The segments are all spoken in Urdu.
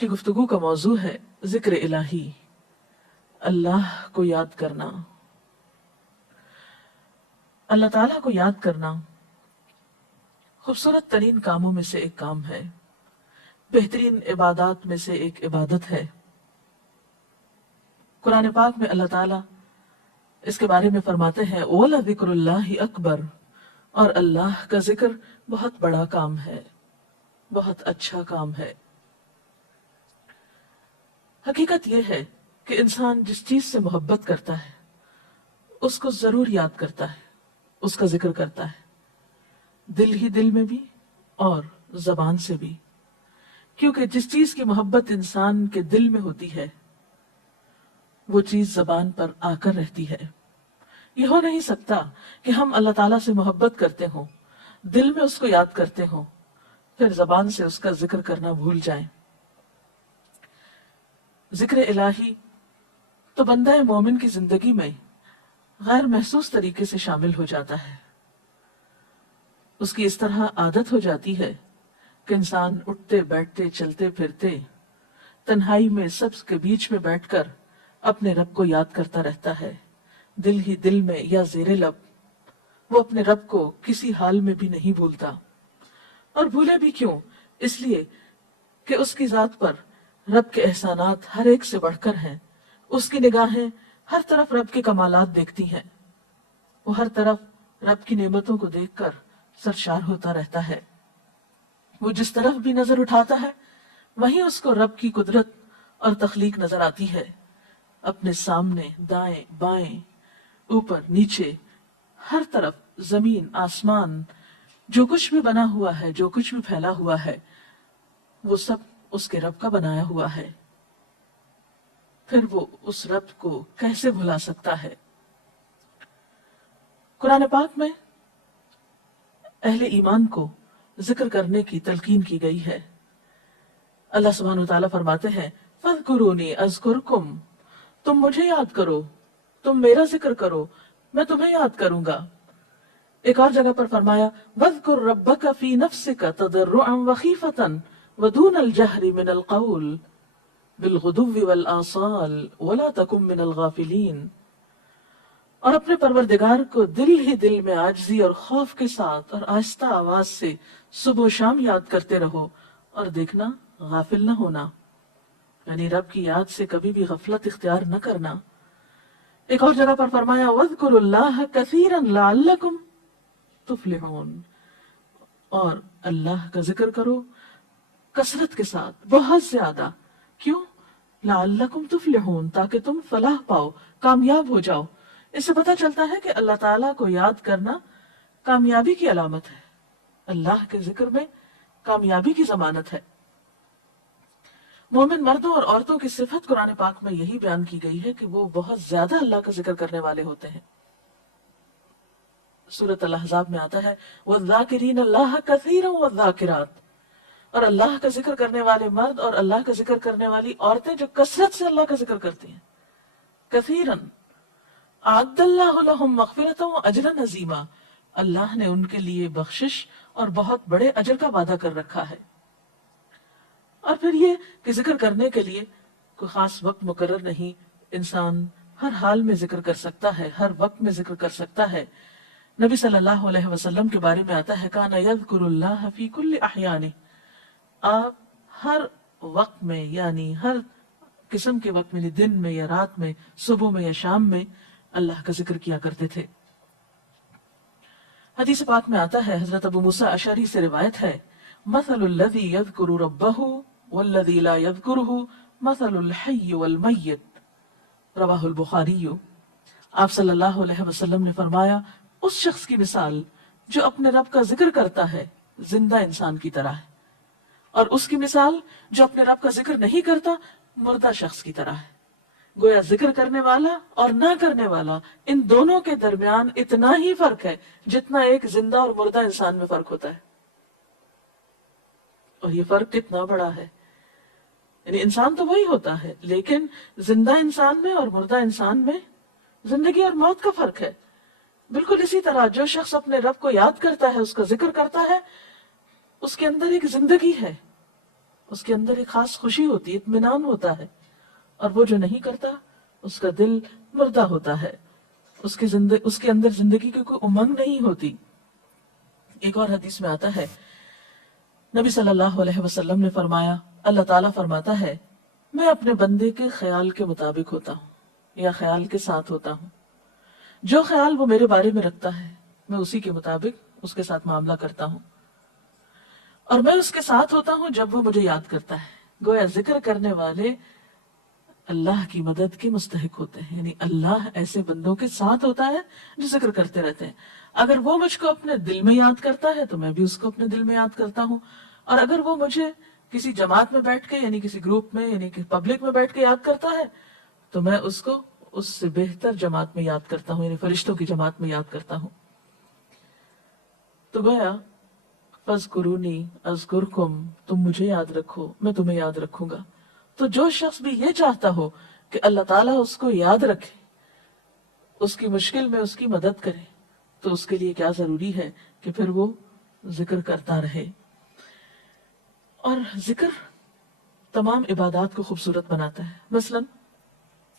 کی گفتگو کا موضوع ہے ذکر الہی، اللہ کو یاد کرنا۔ اللہ تعالیٰ کو یاد کرنا خوبصورت ترین کاموں میں سے ایک کام ہے، بہترین عبادات میں سے ایک عبادت ہے۔ قرآن پاک میں اللہ تعالیٰ اس کے بارے میں فرماتے ہیں وَلَذِكْرُ اللَّهِ أَكْبَرُ، اور اللہ کا ذکر بہت بڑا کام ہے، بہت اچھا کام ہے۔ حقیقت یہ ہے کہ انسان جس چیز سے محبت کرتا ہے اس کو ضرور یاد کرتا ہے، اس کا ذکر کرتا ہے، دل ہی دل میں بھی اور زبان سے بھی، کیونکہ جس چیز کی محبت انسان کے دل میں ہوتی ہے وہ چیز زبان پر آ کر رہتی ہے۔ یہ ہو نہیں سکتا کہ ہم اللہ تعالیٰ سے محبت کرتے ہوں، دل میں اس کو یاد کرتے ہوں، پھر زبان سے اس کا ذکر کرنا بھول جائیں۔ ذکر الہی تو بندہ مومن کی زندگی میں غیر محسوس طریقے سے شامل ہو جاتا ہے۔ اس کی اس طرح عادت ہو جاتی ہے کہ انسان اٹھتے بیٹھتے چلتے پھرتے تنہائی میں سب کے بیچ میں بیٹھ کر اپنے رب کو یاد کرتا رہتا ہے، دل ہی دل میں یا زیر لب۔ وہ اپنے رب کو کسی حال میں بھی نہیں بھولتا، اور بھولے بھی کیوں؟ اس لیے کہ اس کی ذات پر رب کے احسانات ہر ایک سے بڑھ کر ہیں۔ اس کی نگاہیں ہر طرف رب کے کمالات دیکھتی ہیں، وہ ہر طرف رب کی نعمتوں کو دیکھ کر سرشار ہوتا رہتا ہے۔ وہ جس طرف بھی نظر اٹھاتا ہے وہیں اس کو رب کی قدرت اور تخلیق نظر آتی ہے۔ اپنے سامنے، دائیں بائیں، اوپر نیچے، ہر طرف زمین آسمان، جو کچھ بھی بنا ہوا ہے، جو کچھ بھی پھیلا ہوا ہے، وہ سب اس کے رب کا بنایا ہوا ہے۔ پھر وہ اس رب کو کیسے بھلا سکتا ہے؟ قرآن پاک میں اہل ایمان کو ذکر کرنے کی تلقین کی گئی ہے۔ اللہ سبحانہ وتعالیٰ فرماتے ہیں فَاذْكُرُونِي أَذْكُرْكُمْ، تم مجھے یاد کرو، تم میرا ذکر کرو، میں تمہیں یاد کروں گا۔ ایک اور جگہ پر فرمایا وَاذْكُرْ رَبَّكَ فِي نَفْسِكَ تَضَرُّعًا وَخِيفَةً وَدُونَ الْجَهْرِ مِنَ الْقَوْلِ بِالْغُدُوِّ وَالْآصَالِ وَلَا تَكُن مِّنَ الْغَافِلِينَ، اور اپنے پروردگار کو دل ہی دل میں عاجزی اور خوف کے ساتھ اور آہستہ آواز سے صبح و شام یاد کرتے رہو، اور دیکھنا غافل نہ ہونا، یعنی رب کی یاد سے کبھی بھی غفلت اختیار نہ کرنا۔ ایک اور جگہ پر فرمایا وَاذْكُرُوا اللَّهَ كَثِيرًا لَعَلَّكُمْ تُفْلِحُونَ، اور اللہ کا ذکر کرو کثرت کے ساتھ، بہت زیادہ۔ کیوں؟ لَعَلَّكُمْ تُفْلِحُونَ، تاکہ تم فلاح پاؤ، کامیاب ہو جاؤ۔ اس سے پتہ چلتا ہے کہ اللہ تعالیٰ کو یاد کرنا کامیابی کی علامت ہے، اللہ کے ذکر میں کامیابی کی ضمانت ہے۔ مومن مردوں اور عورتوں کی صفت قرآن پاک میں یہی بیان کی گئی ہے کہ وہ بہت زیادہ اللہ کا ذکر کرنے والے ہوتے ہیں۔ سورۃ الاحزاب میں آتا ہے وَالذَّاكِرِينَ اللَّهَ كَثِيرًا وَالذَّاكِرَاتِ، اور اللہ کا ذکر کرنے والے مرد اور اللہ کا ذکر کرنے والی عورتیں جو کثرت سے اللہ کا ذکر کرتی ہیں۔ کثیراً اعد اللہ لہم مغفرۃ واجرا عظیما، اللہ نے ان کے لیے بخشش اور بہت بڑے اجر کا وعدہ کر رکھا ہے۔ اور پھر یہ کہ ذکر کرنے کے لیے کوئی خاص وقت مقرر نہیں، انسان ہر حال میں ذکر کر سکتا ہے، ہر وقت میں ذکر کر سکتا ہے۔ نبی صلی اللہ علیہ وسلم کے بارے میں آتا ہے کان یذکر اللہ فی کل احیانہ، آپ ہر وقت میں، یعنی ہر قسم کے وقت میں، دن میں یا رات میں، صبح میں یا شام میں اللہ کا ذکر کیا کرتے تھے۔ حدیث پاک میں آتا ہے، حضرت ابو موسیٰ اشعری سے روایت ہے مثل الذی یذکر ربہ والذی لا یذکرہ مثل الحی والمیت، رواہ البخاری۔ آپ صلی اللہ علیہ وسلم نے فرمایا اس شخص کی مثال جو اپنے رب کا ذکر کرتا ہے زندہ انسان کی طرح ہے، اور اس کی مثال جو اپنے رب کا ذکر نہیں کرتا مردہ شخص کی طرح ہے۔ گویا ذکر کرنے والا اور نہ کرنے والا، ان دونوں کے درمیان اتنا ہی فرق ہے جتنا ایک زندہ اور مردہ انسان میں فرق ہوتا ہے، اور یہ فرق کتنا بڑا ہے۔ یعنی انسان تو وہی ہوتا ہے، لیکن زندہ انسان میں اور مردہ انسان میں زندگی اور موت کا فرق ہے۔ بالکل اسی طرح جو شخص اپنے رب کو یاد کرتا ہے، اس کا ذکر کرتا ہے، اس کے اندر ایک زندگی ہے، اس کے اندر ایک خاص خوشی ہوتی ہے، اطمینان ہوتا ہے، اور وہ جو نہیں کرتا اس کا دل مردہ ہوتا ہے، اس کے اندر زندگی کی کوئی امنگ نہیں ہوتی۔ ایک اور حدیث میں آتا ہے، نبی صلی اللہ علیہ وسلم نے فرمایا، اللہ تعالیٰ فرماتا ہے میں اپنے بندے کے خیال کے مطابق ہوتا ہوں یا خیال کے ساتھ ہوتا ہوں، جو خیال وہ میرے بارے میں رکھتا ہے میں اسی کے مطابق اس کے ساتھ معاملہ کرتا ہوں، اور میں اس کے ساتھ ہوتا ہوں جب وہ مجھے یاد کرتا ہے۔ گویا ذکر کرنے والے اللہ کی مدد کے مستحق ہوتے ہیں، یعنی اللہ ایسے بندوں کے ساتھ ہوتا ہے جو ذکر کرتے رہتے ہیں۔ اگر وہ مجھ کو اپنے دل میں یاد کرتا ہے تو میں بھی اس کو اپنے دل میں یاد کرتا ہوں، اور اگر وہ مجھے کسی جماعت میں بیٹھ کے یعنی کسی گروپ میں یعنی کہ پبلک میں بیٹھ کے یاد کرتا ہے تو میں اس کو اس سے بہتر جماعت میں یاد کرتا ہوں، یعنی فرشتوں کی جماعت میں یاد کرتا ہوں۔ تو گویا فَاذْكُرُونِي أَذْكُرْكُمْ، تم مجھے یاد رکھو میں تمہیں یاد رکھوں گا۔ تو جو شخص بھی یہ چاہتا ہو کہ اللہ تعالیٰ اس کو یاد رکھے، اس کی مشکل میں اس کی مدد کرے، تو اس کے لیے کیا ضروری ہے کہ پھر وہ ذکر کرتا رہے۔ اور ذکر تمام عبادات کو خوبصورت بناتا ہے۔ مثلا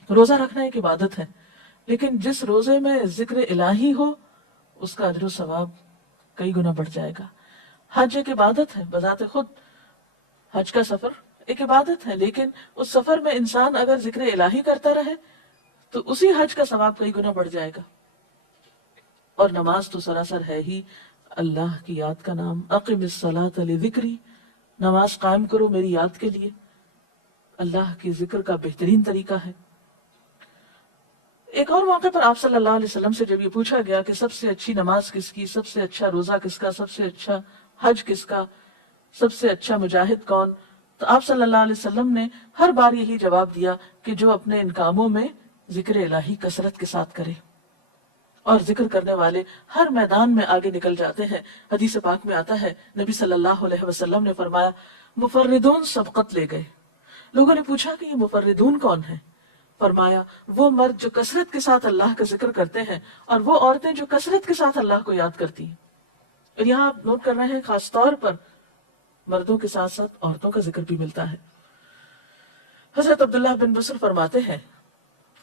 روزہ رکھنا ایک عبادت ہے، لیکن جس روزے میں ذکر الہی ہو اس کا اجر و ثواب کئی گنا بڑھ جائے گا۔ حج ایک عبادت ہے بذات خود، حج کا سفر ایک عبادت ہے، لیکن اس سفر میں انسان اگر ذکر الہی کرتا رہے تو اسی حج کا ثواب کئی گنا بڑھ جائے گا۔ اور نماز تو سراسر ہے ہی اللہ کی یاد کا نام، اقم الصلاۃ لذکری، نماز قائم کرو میری یاد کے لیے۔ اللہ کی ذکر کا بہترین طریقہ ہے۔ ایک اور موقع پر آپ صلی اللہ علیہ وسلم سے جب یہ پوچھا گیا کہ سب سے اچھی نماز کس کی، سب سے اچھا روزہ کس کا، سب سے اچھا حج کس کا، سب سے اچھا مجاہد کون، تو آپ صلی اللہ علیہ وسلم نے ہر بار یہی جواب دیا کہ جو اپنے ان کاموں میں ذکر الہی کثرت کے ساتھ کرے۔ اور ذکر کرنے والے ہر میدان میں آگے نکل جاتے ہیں۔ حدیث پاک میں آتا ہے نبی صلی اللہ علیہ وسلم نے فرمایا مفردون سبقت لے گئے۔ لوگوں نے پوچھا کہ یہ مفردون کون ہیں؟ فرمایا وہ مرد جو کثرت کے ساتھ اللہ کا ذکر کرتے ہیں، اور وہ عورتیں جو کثرت کے ساتھ اللہ کو یاد کرتی ہیں۔ اور یہاں آپ نوٹ کر رہے ہیں خاص طور پر مردوں کے ساتھ ساتھ عورتوں کا ذکر بھی ملتا ہے۔ حضرت عبداللہ بن بصر فرماتے ہیں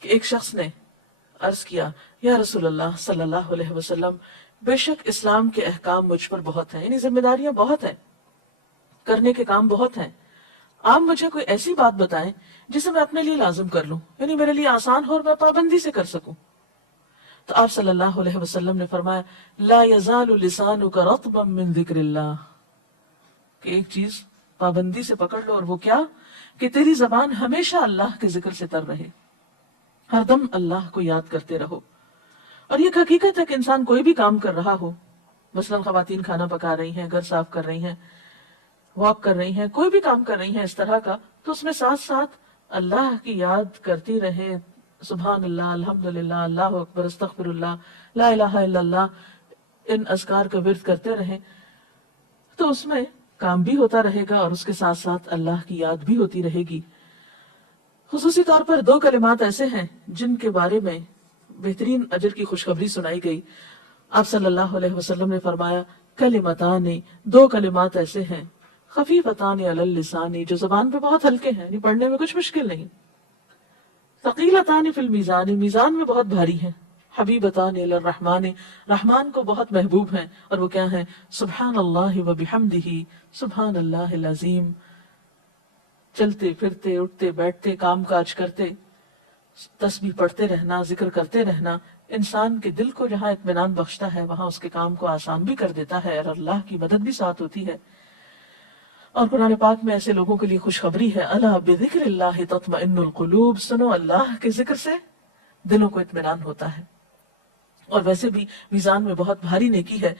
کہ ایک شخص نے عرض کیا یا رسول اللہ صلی اللہ علیہ وسلم، بے شک اسلام کے احکام مجھ پر بہت ہیں، یعنی ذمہ داریاں بہت ہیں، کرنے کے کام بہت ہیں، آپ مجھے کوئی ایسی بات بتائیں جسے میں اپنے لیے لازم کر لوں، یعنی میرے لیے آسان ہو اور میں پابندی سے کر سکوں۔ تو آپ صلی اللہ علیہ وسلم نے فرمایا لا یزال لسانک رطبا من ذکر اللہ، کہ ایک چیز پابندی سے پکڑ لو، اور وہ کیا کہ تیری زبان ہمیشہ اللہ کے ذکر سے تر رہے، ہر دم اللہ کو یاد کرتے رہو۔ اور یہ حقیقت ہے کہ انسان کوئی بھی کام کر رہا ہو، مثلا خواتین کھانا پکا رہی ہیں، گھر صاف کر رہی ہیں، واک کر رہی ہیں، کوئی بھی کام کر رہی ہیں اس طرح کا، تو اس میں ساتھ ساتھ اللہ کی یاد کرتی رہے، سبحان اللہ، الحمدللہ، اللہ اکبر، استغفر اللہ، لا الہ الا اللہ، ان اذکار کا ورد کرتے رہیں، تو اس میں کام بھی ہوتا رہے گا اور اس کے ساتھ ساتھ اللہ کی یاد بھی ہوتی رہے گی۔ خصوصی طور پر دو کلمات ایسے ہیں جن کے بارے میں بہترین اجر کی خوشخبری سنائی گئی۔ آپ صلی اللہ علیہ وسلم نے فرمایا کلمتان، دو کلمات ایسے ہیں خفیفتان علی اللسان، جو زبان پہ بہت ہلکے ہیں، یعنی پڑھنے میں کچھ مشکل نہیں، ثقیلتان فی المیزان، میزان میں بہت بھاری ہیں، حبیبتان الی الرحمن، رحمان کو بہت محبوب ہیں، اور وہ کیا ہیں؟ سبحان اللہ و بحمدہ، سبحان اللہ العظیم۔ چلتے پھرتے اٹھتے بیٹھتے کام کاج کرتے تسبیح پڑھتے رہنا، ذکر کرتے رہنا انسان کے دل کو جہاں اطمینان بخشتا ہے وہاں اس کے کام کو آسان بھی کر دیتا ہے، اور اللہ کی مدد بھی ساتھ ہوتی ہے۔ اور قرآن پاک میں ایسے لوگوں کے لیے خوشخبری ہے، الا بذکر اللہ تطمئن القلوب، سنو اللہ کے ذکر سے دلوں کو اطمینان ہوتا ہے، اور ویسے بھی میزان میں بہت بھاری نیکی ہے۔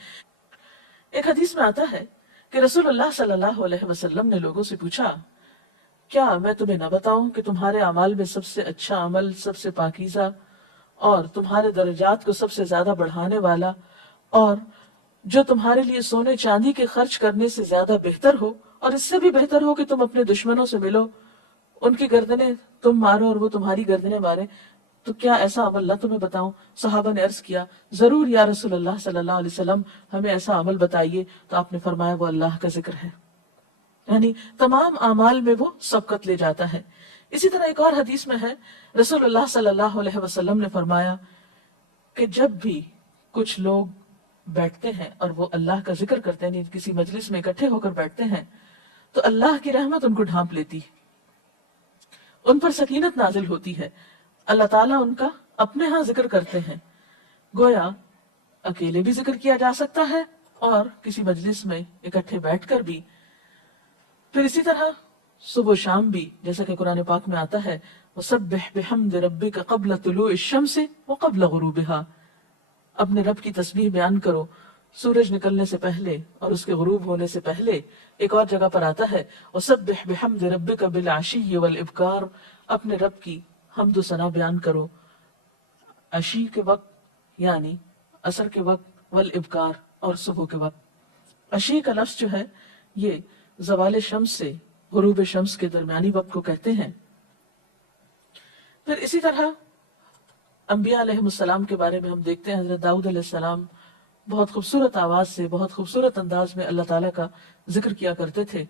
ایک حدیث میں آتا ہے کہ رسول اللہ صلی اللہ علیہ وسلم نے لوگوں سے پوچھا کیا میں تمہیں نہ بتاؤں کہ تمہارے اعمال میں سب سے اچھا عمل، سب سے پاکیزہ اور تمہارے درجات کو سب سے زیادہ بڑھانے والا، اور جو تمہارے لیے سونے چاندی کے خرچ کرنے سے زیادہ بہتر ہو، اور اس سے بھی بہتر ہو کہ تم اپنے دشمنوں سے ملو، ان کی گردنیں تم مارو اور وہ تمہاری گردنیں مارے، تو کیا ایسا عمل نہ تمہیں بتاؤں؟ صحابہ نے عرض کیا ضرور یا رسول اللہ صلی اللہ علیہ وسلم، ہمیں ایسا عمل بتائیے۔ تو آپ نے فرمایا وہ اللہ کا ذکر ہے، یعنی تمام اعمال میں وہ سبقت لے جاتا ہے۔ اسی طرح ایک اور حدیث میں ہے، رسول اللہ صلی اللہ علیہ وسلم نے فرمایا کہ جب بھی کچھ لوگ بیٹھتے ہیں اور وہ اللہ کا ذکر کرتے ہیں، یعنی کسی مجلس میں اکٹھے ہو کر بیٹھتے ہیں، تو اللہ کی رحمت ان کو ڈھانپ لیتی ہے، ان پر سکینت نازل ہوتی ہے، اللہ تعالیٰ ان کا اپنے ہاں ذکر کرتے ہیں۔ گویا اکیلے بھی ذکر کیا جا سکتا ہے اور کسی مجلس میں اکٹھے بیٹھ کر بھی۔ پھر اسی طرح صبح و شام بھی، جیسا کہ قرآن پاک میں آتا ہے، وَسَبِّحْ بِحَمْدِ رَبِّكَ قَبْلَ طُلُوعِ الشَّمْسِ وَقَبْلَ غُرُوبِهَا، اپنے رب کی تسبیح بیان کرو سورج نکلنے سے پہلے اور اس کے غروب ہونے سے پہلے۔ ایک اور جگہ پر آتا ہے وَسَبِّحْ بِحَمْدِ رَبِّكَ بِالْعَشِيِّ وَالْإِبْكَارِ، اپنے رب کی حمد و ثنا بیان کرو عشی کے وقت یعنی عصر کے وقت، والابکار اور صبح کے وقت۔ عشی کا لفظ جو ہے یہ زوال شمس سے غروب شمس کے درمیانی وقت کو کہتے ہیں۔ پھر اسی طرح انبیاء علیہ السلام کے بارے میں ہم دیکھتے ہیں، حضرت داؤد علیہ السلام بہت خوبصورت آواز سے، بہت خوبصورت انداز میں اللہ تعالیٰ کا ذکر کیا کرتے تھے۔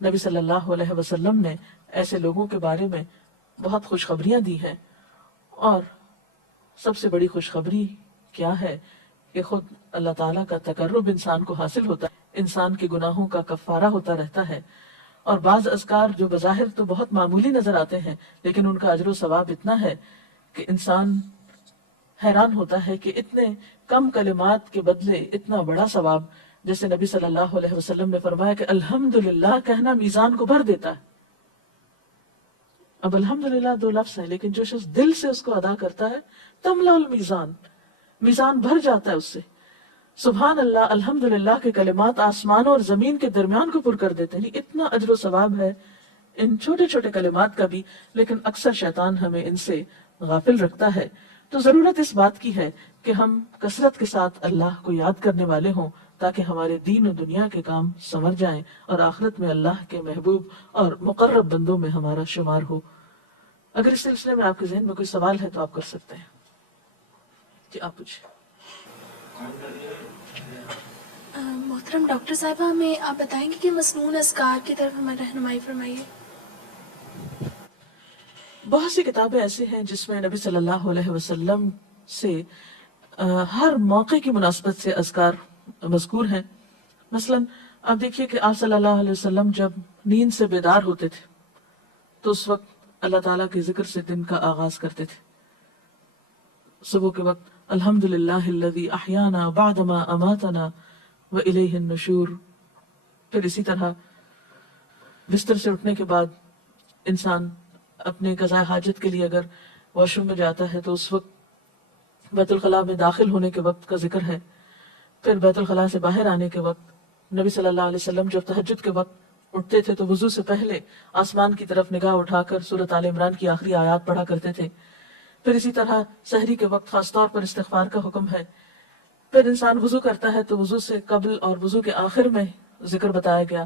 نبی صلی اللہ علیہ وسلم نے ایسے لوگوں کے بارے میں بہت خوشخبریاں دی ہیں، اور سب سے بڑی خوشخبری کیا ہے کہ خود اللہ تعالیٰ کا تقرب انسان کو حاصل ہوتا ہے، انسان کے گناہوں کا کفارہ ہوتا رہتا ہے، اور بعض اذکار جو بظاہر تو بہت معمولی نظر آتے ہیں لیکن ان کا اجر و ثواب اتنا ہے کہ انسان حیران ہوتا ہے کہ اتنے کم کلمات کے بدلے اتنا بڑا ثواب۔ جیسے نبی صلی اللہ علیہ وسلم نے فرمایا کہ الحمدللہ کہنا میزان کو بھر دیتا ہے۔ اب الحمدللہ دو لفظ ہے، لیکن جو شخص دل سے اس کو ادا کرتا ہے تملا المیزان، میزان بھر جاتا ہے اس سے۔ سبحان اللہ، الحمدللہ کے کلمات آسمانوں اور زمین کے درمیان کو پر کر دیتے ہیں۔ اتنا اجر و ثواب ہے ان چھوٹے چھوٹے کلمات کا بھی، لیکن اکثر شیطان ہمیں ان سے غافل رکھتا ہے۔ تو ضرورت اس بات کی ہے کہ ہم کثرت کے ساتھ اللہ کو یاد کرنے والے ہوں، تاکہ ہمارے دین و دنیا کے کام سنور جائیں اور آخرت میں اللہ کے محبوب اور مقرب بندوں میں ہمارا شمار ہو۔ اگر اس سلسلے میں آپ کے ذہن میں کوئی سوال ہے تو آپ کر سکتے ہیں۔ جی آپ پوچھیں۔ محترم ڈاکٹر صاحبہ، ہمیں آپ بتائیں گے کہ مسنون اذکار کی طرف ہمیں رہنمائی فرمائیے۔ بہت سی کتابیں ایسے ہیں جس میں نبی صلی اللہ علیہ وسلم سے ہر موقع کی مناسبت سے اذکار مذکور ہیں۔ مثلا آپ دیکھیے کہ آپ صلی اللہ علیہ وسلم جب نیند سے بیدار ہوتے تھے تو اس وقت اللہ تعالیٰ کے ذکر سے دن کا آغاز کرتے تھے۔ صبح کے وقت الحمدللہ الذی احیانا بعدما اماتنا والیہ النشور۔ پھر اسی طرح بستر سے اٹھنے کے بعد انسان اپنے قضاء حاجت کے لیے اگر واش روم میں جاتا ہے تو اس وقت بیت الخلاء میں داخل ہونے کے وقت کا ذکر ہے۔ پھر بیت الخلاء سے باہر آنے کے وقت نبی صلی اللہ علیہ وسلم جب تہجد کے وقت اٹھتے تھے تو وضو سے پہلے آسمان کی طرف نگاہ اٹھا کر سورۃ آل عمران کی آخری آیات پڑھا کرتے تھے۔ پھر اسی طرح سحری کے وقت خاص طور پر استغفار کا حکم ہے۔ پھر انسان وضو کرتا ہے تو وضو سے قبل اور وضو کے آخر میں ذکر بتایا گیا،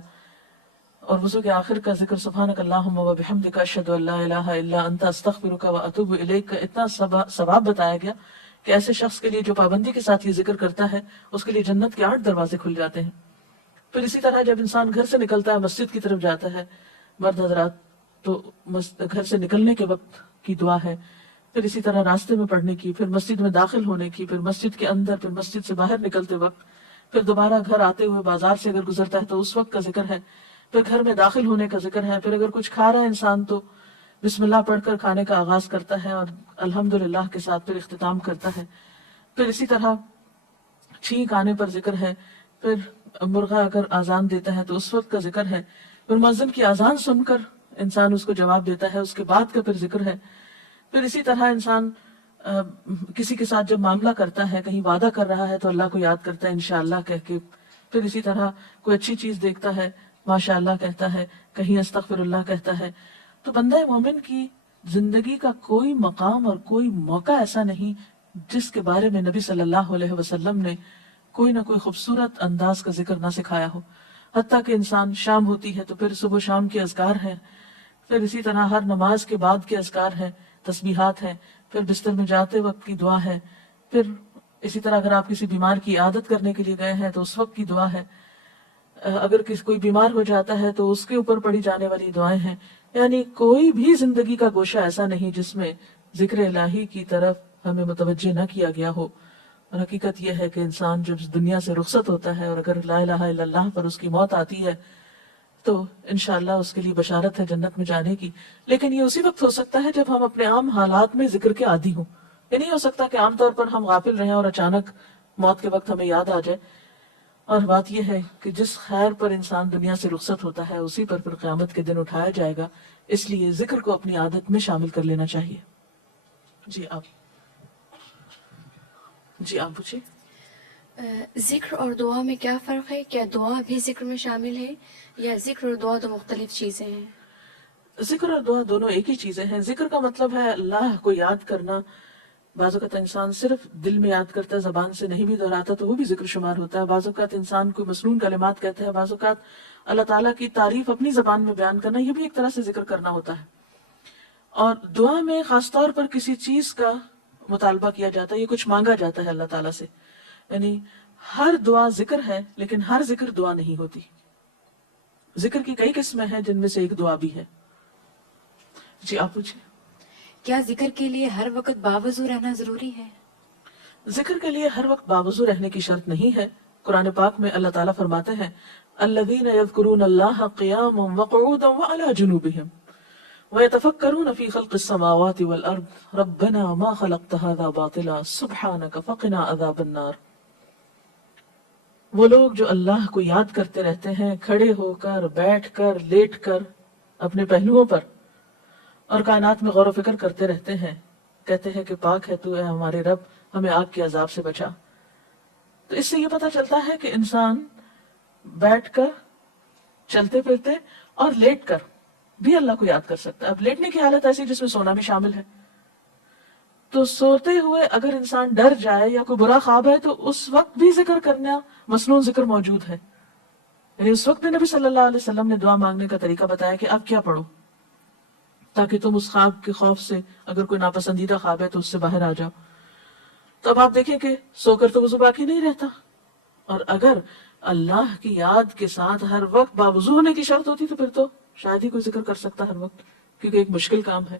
اور وضو کے آخر کا ذکر سبحانک اللہم و بحمدک اشہد ان لا الہ الا انت استغفرک و اتوب الیک کا اتنا ثواب بتایا گیا کہ ایسے شخص کے لیے جو پابندی کے ساتھ یہ ذکر کرتا ہے اس کے لیے جنت کے 8 دروازے کھل جاتے ہیں۔ پھر اسی طرح جب انسان گھر سے نکلتا ہے، مسجد کی طرف جاتا ہے، مرد حضرات، تو گھر سے نکلنے کے وقت کی دعا ہے۔ پھر اسی طرح راستے میں پڑھنے کی، پھر مسجد میں داخل ہونے کی، پھر مسجد کے اندر، پھر مسجد سے باہر نکلتے وقت، پھر دوبارہ گھر آتے ہوئے بازار سے اگر گزرتا ہے تو اس وقت کا ذکر ہے، پھر گھر میں داخل ہونے کا ذکر ہے، پھر اگر کچھ کھا رہا ہے انسان تو بسم اللہ پڑھ کر کھانے کا آغاز کرتا ہے اور الحمدللہ کے ساتھ پھر اختتام کرتا ہے۔ پھر اسی طرح چھینک آنے پر ذکر ہے، پھر مرغا اگر آزان دیتا ہے تو اس وقت کا ذکر ہے، پھر مؤذن کی آزان سن کر انسان اس کو جواب دیتا ہے، اس کے بعد کا پھر ذکر ہے۔ پھر اسی طرح انسان کسی کے ساتھ جب معاملہ کرتا ہے، کہیں وعدہ کر رہا ہے تو اللہ کو یاد کرتا ہے انشاءاللہ کہہ کے۔ پھر اسی طرح کوئی اچھی چیز دیکھتا ہے ماشاءاللہ کہتا ہے، کہیں استغفر اللہ کہتا ہے۔ تو بندہ مومن کی زندگی کا کوئی مقام اور کوئی موقع ایسا نہیں جس کے بارے میں نبی صلی اللہ علیہ وسلم نے کوئی نہ کوئی خوبصورت انداز کا ذکر نہ سکھایا ہو۔ حتیٰ کہ انسان شام ہوتی ہے تو پھر صبح شام کے اذکار ہیں، پھر اسی طرح ہر نماز کے بعد کے اذکار ہیں، تسبیحات ہیں، پھر بستر میں جاتے وقت کی دعا ہے، پھر اسی طرح اگر آپ کسی بیمار کی عادت کرنے کے لیے گئے ہیں تو اس وقت کی دعا ہے۔ اگر کوئی بیمار ہو جاتا ہے تو اس کے اوپر پڑھی جانے والی دعائیں ہیں. یعنی کوئی بھی زندگی کا گوشہ ایسا نہیں جس میں ذکر الہی کی طرف ہمیں متوجہ نہ کیا گیا ہو. اور حقیقت یہ ہے کہ انسان جب اس دنیا سے رخصت ہوتا ہے اور اگر لا الہ الا اللہ پر اس کی موت آتی ہے تو انشاءاللہ اس کے لیے بشارت ہے جنت میں جانے کی. لیکن یہ اسی وقت ہو سکتا ہے جب ہم اپنے عام حالات میں ذکر کے عادی ہوں. یہ نہیں ہو سکتا کہ عام طور پر ہم غافل رہیں اور اچانک موت کے وقت ہمیں یاد آ جائے. اور بات یہ ہے کہ جس خیر پر انسان دنیا سے رخصت ہوتا ہے اسی پر پھر قیامت کے دن اٹھایا جائے گا. اس لیے ذکر کو اپنی عادت میں شامل کر لینا چاہیے. جی آپ پوچھیے. ذکر اور دعا میں کیا فرق ہے؟ کیا دعا بھی ذکر میں شامل ہے یا ذکر اور دعا تو مختلف چیزیں ہیں؟ ذکر اور دعا دونوں ایک ہی چیزیں ہیں. ذکر کا مطلب ہے اللہ کو یاد کرنا. بعض اوقات انسان صرف دل میں یاد کرتا ہے, زبان سے نہیں بھی دہراتا تو وہ بھی ذکر شمار ہوتا ہے. بعض اوقات انسان کوئی مسنون کلمات کہتا ہے, بعض اوقات اللہ تعالیٰ کی تعریف اپنی زبان میں بیان کرنا, یہ بھی ایک طرح سے ذکر کرنا ہوتا ہے. اور دعا میں خاص طور پر کسی چیز کا مطالبہ کیا جاتا ہے, یہ کچھ مانگا جاتا ہے اللہ تعالیٰ سے. یعنی ہر دعا ذکر ہے لیکن ہر ذکر دعا نہیں ہوتی. ذکر کی کئی قسمیں ہیں جن میں سے ایک دعا بھی ہے. جی آپ پوچھیں. کیا ذکر کے لیے ہر وقت باوضو رہنا ضروری ہے؟ ذکر کے لیے ہر وقت باوضو رہنے کی شرط نہیں ہے. قرآن پاک میں اللہ تعالیٰ فرماتے ہیں الذین یذکرون اللہ قیاما وقعودا وعلی جنوبہم ویتفکرون فی خلق السماوات والارض ربنا ما خلقت هذا باطلا سبحانک فقنا عذاب النار. وہ لوگ جو اللہ کو یاد کرتے رہتے ہیں کھڑے ہو کر, بیٹھ کر, لیٹ کر, اپنے پہلوؤں پر, اور کائنات میں غور و فکر کرتے رہتے ہیں, کہتے ہیں کہ پاک ہے تو اے ہمارے رب, ہمیں آگ کے عذاب سے بچا. تو اس سے یہ پتہ چلتا ہے کہ انسان بیٹھ کر, چلتے پھرتے اور لیٹ کر بھی اللہ کو یاد کر سکتا ہے. اب لیٹنے کی حالت ایسی جس میں سونا بھی شامل ہے, تو سوتے ہوئے اگر انسان ڈر جائے یا کوئی برا خواب ہے تو اس وقت بھی ذکر کرنا مسنون ذکر موجود ہے. یعنی اس وقت بھی نبی صلی اللہ علیہ وسلم نے دعا مانگنے کا طریقہ بتایا کہ اب کیا پڑھو تاکہ تم اس خواب کے خوف سے, اگر کوئی ناپسندیدہ خواب ہے تو اس سے باہر آ جاؤ. تو اب آپ دیکھیں کہ سو کر تو وضو باقی نہیں رہتا, اور اگر اللہ کی یاد کے ساتھ ہر وقت باوضو ہونے کی شرط ہوتی تو پھر تو شاید ہی کوئی ذکر کر سکتا ہر وقت, کیونکہ ایک مشکل کام ہے.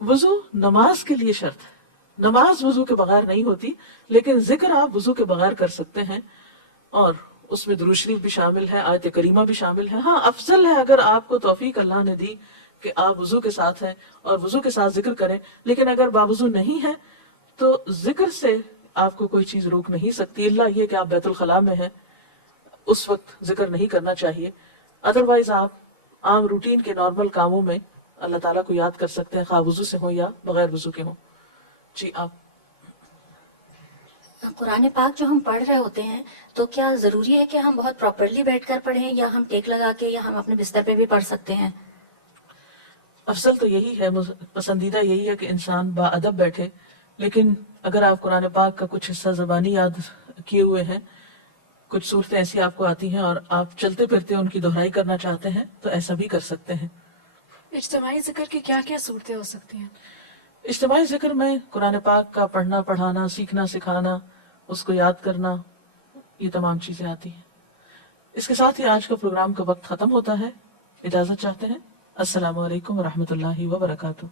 وضو نماز کے لیے شرط ہے, نماز وضو کے بغیر نہیں ہوتی, لیکن ذکر آپ وضو کے بغیر کر سکتے ہیں, اور اس میں درود شریف بھی شامل ہے, آیت کریمہ بھی شامل ہے. ہاں افضل ہے اگر آپ کو توفیق اللہ نے دی کہ آپ وضو کے ساتھ ہیں اور وضو کے ساتھ ذکر کریں, لیکن اگر باوضو نہیں ہے تو ذکر سے آپ کو کوئی چیز روک نہیں سکتی, اللہ یہ کہ آپ بیت الخلاء میں ہیں, اس وقت ذکر نہیں کرنا چاہیے. ادروائز آپ عام روٹین کے نارمل کاموں میں اللہ تعالیٰ کو یاد کر سکتے ہیں, خواہ وضو سے ہوں یا بغیر وضو کے ہوں. جی آپ. قرآن پاک جو ہم پڑھ رہے ہوتے ہیں تو کیا ضروری ہے کہ ہم بہت پراپرلی بیٹھ کر پڑھیں, یا ہم ٹیک لگا کے, یا ہم اپنے بستر پہ بھی پڑھ سکتے ہیں؟ افضل تو یہی ہے, پسندیدہ یہی ہے کہ انسان با ادب بیٹھے, لیکن اگر آپ قرآن پاک کا کچھ حصہ زبانی یاد کیے ہوئے ہیں, کچھ صورتیں ایسی آپ کو آتی ہیں اور آپ چلتے پھرتے ان کی دہرائی کرنا چاہتے ہیں تو ایسا بھی کر سکتے ہیں. اجتماعی ذکر کی کیا کیا صورتیں ہو سکتی ہیں؟ اجتماعی ذکر میں قرآن پاک کا پڑھنا, پڑھانا, سیکھنا, سکھانا, اس کو یاد کرنا, یہ تمام چیزیں آتی ہیں. اس کے ساتھ ہی آج کا پروگرام کا وقت ختم ہوتا ہے. اجازت چاہتے ہیں. السلام علیکم ورحمۃ اللہ وبرکاتہ.